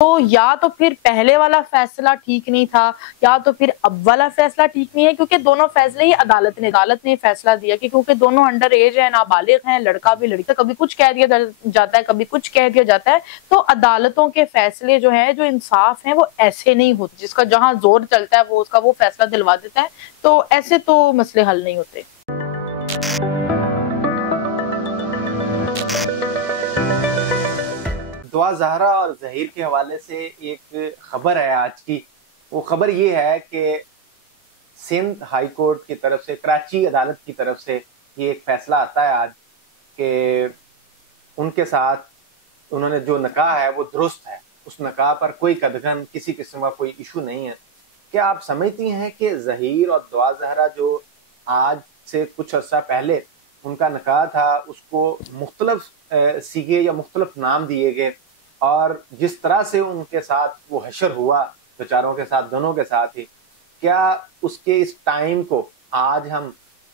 तो या तो फिर पहले वाला फैसला ठीक नहीं था या तो फिर अब वाला फैसला ठीक नहीं है, क्योंकि दोनों फैसले ही अदालत ने फैसला दिया कि क्योंकि दोनों अंडर एज है, नाबालिग हैं, लड़का भी लड़की, तो कभी कुछ कह दिया जाता है, कभी कुछ कह दिया जाता है। तो अदालतों के फैसले जो है, जो इंसाफ है, वो ऐसे नहीं होते। जिसका जहां जोर चलता है वो उसका वो फैसला दिलवा देता है। तो ऐसे तो मसले हल नहीं होते। दुआ ज़हरा और ज़हीर के हवाले से एक खबर है आज की। वो खबर ये है कि सिंध हाई कोर्ट की तरफ से, कराची अदालत की तरफ से ये एक फैसला आता है आज कि उनके साथ उन्होंने जो निकाह है वो दुरुस्त है, उस निकाह पर कोई कदगन, किसी किस्म का कोई इशू नहीं है। क्या आप समझती हैं कि ज़हीर और दुआ ज़हरा जो आज से कुछ अर्सा पहले उनका निकाह था, उसको मुख्तलिफ सीगे या मुख्तलिफ नाम दिए गए, और जिस तरह से उनके साथ वो हशर हुआ बेचारों के साथ, दोनों के साथ ही, क्या उसके इस टाइम को आज हम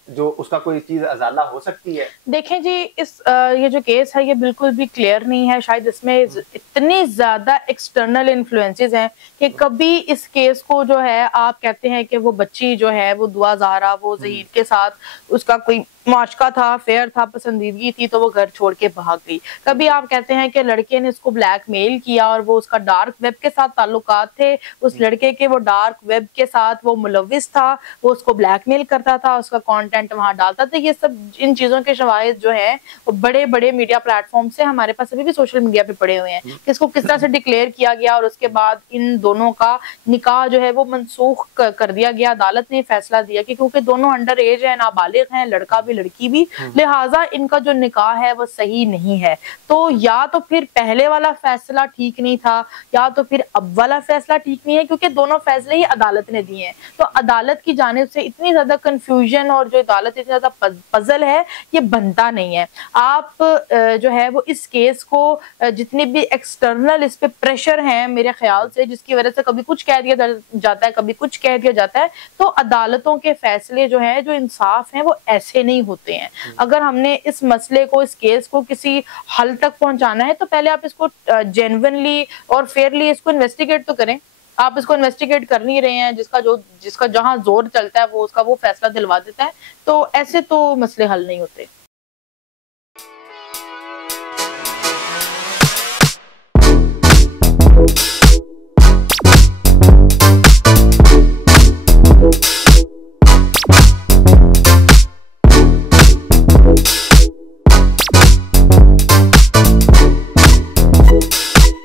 जो उसका कोई चीज अजाला हो सकती है? देखें जी, ये जो केस है ये बिल्कुल भी क्लियर नहीं है। शायद इसमें इतनी ज्यादा एक्सटर्नल इन्फ्लुएंसेस हैं कि कभी इस केस को जो है, आप कहते हैं कि वो बच्ची जो है, वो दुआ ज़हरा, वो ज़हीर के साथ उसका कोई माशका था, फेयर था, पसंदीदगी थी, तो वो घर छोड़ के भाग गई। कभी आप कहते हैं कि लड़के ने इसको ब्लैकमेल किया और वो उसका डार्क वेब के साथ ताल्लुकात थे, उस लड़के के वो डार्क वेब के साथ वो मुलविस था, वो उसको ब्लैकमेल करता था, उसका कंटेंट वहां डालता था। ये सब इन चीजों के शवाहिद जो है वो बड़े बड़े मीडिया प्लेटफॉर्म से हमारे पास अभी भी सोशल मीडिया पे पड़े हुए हैं कि इसको किस तरह से डिक्लेयर किया गया और उसके बाद इन दोनों का निकाह जो है वो मनसूख कर दिया गया। अदालत ने फैसला दिया कि क्योंकि दोनों अंडर एज है, नाबालिग हैं, लड़का भी लड़की भी, लिहाजा इनका जो निकाह है वो सही नहीं है। तो या तो फिर पहले वाला फैसला ठीक नहीं था या तो फिर अब वाला फैसला ठीक नहीं है, क्योंकि दोनों फैसले ही अदालत ने दिए हैं। तो अदालत की जानिब से इतनी ज्यादा कंफ्यूजन और जो अदालत इतनी ज्यादा पजल है, ये बनता नहीं है। आप जो है वो इस केस को जितने भी एक्सटर्नल इस पे प्रेशर है मेरे ख्याल से, जिसकी वजह से कभी कुछ कह दिया जाता है, कभी कुछ कह दिया जाता है, तो अदालतों के फैसले जो है, जो इंसाफ है, वो ऐसे नहीं होते हैं। अगर हमने इस मसले को, इस केस को किसी हल तक पहुंचाना है तो पहले आप इसको जेन्युइनली और फेयरली इसको इन्वेस्टिगेट तो करें। आप इसको इन्वेस्टिगेट कर नहीं रहे हैं। जिसका जहां जोर चलता है वो उसका वो फैसला दिलवा देता है। तो ऐसे तो मसले हल नहीं होते।